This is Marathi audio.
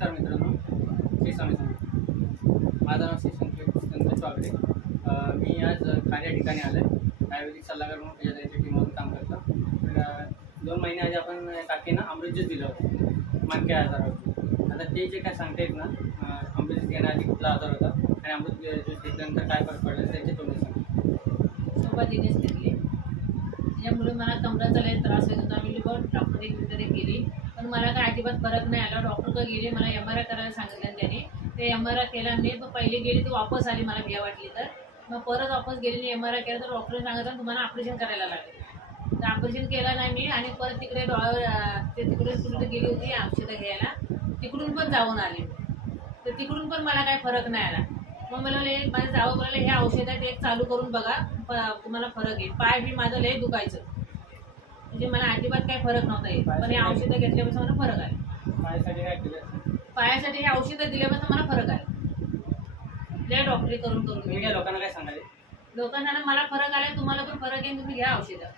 नमस्कार मित्रांनो, श्री स्वामी समर्थ. माझं नाव श्री संकेत स्वागडे. मी आज कार्य ठिकाणी आलो आहे. आयुर्वेदिक सल्लागार म्हणून त्याच्या टीममधून काम करतो. तर 2 महिने आधी आपण काकींना अमृत ज्यूस दिलं होतं मणक्या आजारावरती. आता ते जे काय सांगतायत ना, अमृत ज्यूस घेण्याआधी कुठला आजार होता आणि अमृत ज्यूस घेतल्यानंतर काय फरक पडला त्यांचे तोंड सांगा. सोबत दिनेश घेतले. त्याच्यामुळे मला कमराचा लय त्रास होत होता. मी डॉक्टरकडे गेली, पण मला काय अजिबात फरक नाही आला. डॉक्टरकडे गेले, मला MRI करायला सांगितलं त्याने. ते MRI केला नाही. पण पहिले गेली तर वापस आली, मला भ्या वाटली तर मग परत वापस गेली आणि MRI केला तर डॉक्टरने सांगितलं तुम्हाला ऑपरेशन करायला लागेल. तर ऑपरेशन केलं नाही मी आणि परत तिकडे तिकडे कुठे गेली होती औषधं घ्यायला, तिकडून पण जाऊन आले. तर तिकडून पण मला काही फरक नाही आला. मग मला माझं जावं म्हणाले हे औषध आहे ते चालू करून बघा, तुम्हाला फरक येईल. पाय बी माझं लय दुखायचं, म्हणजे मला अजिबात काही फरक नव्हता येत. पण हे औषधं घेतल्यापासून मला फरक आहे. पायासाठी काय केलं? पायासाठी हे औषधं दिल्यापासून मला फरक आहे. लय डॉक्टरी करून तुम्ही काय लोकांना काय सांगाले? लोकांना मला फरक आला, तुम्हाला पण फरक आहे, तुम्ही घ्या औषधं.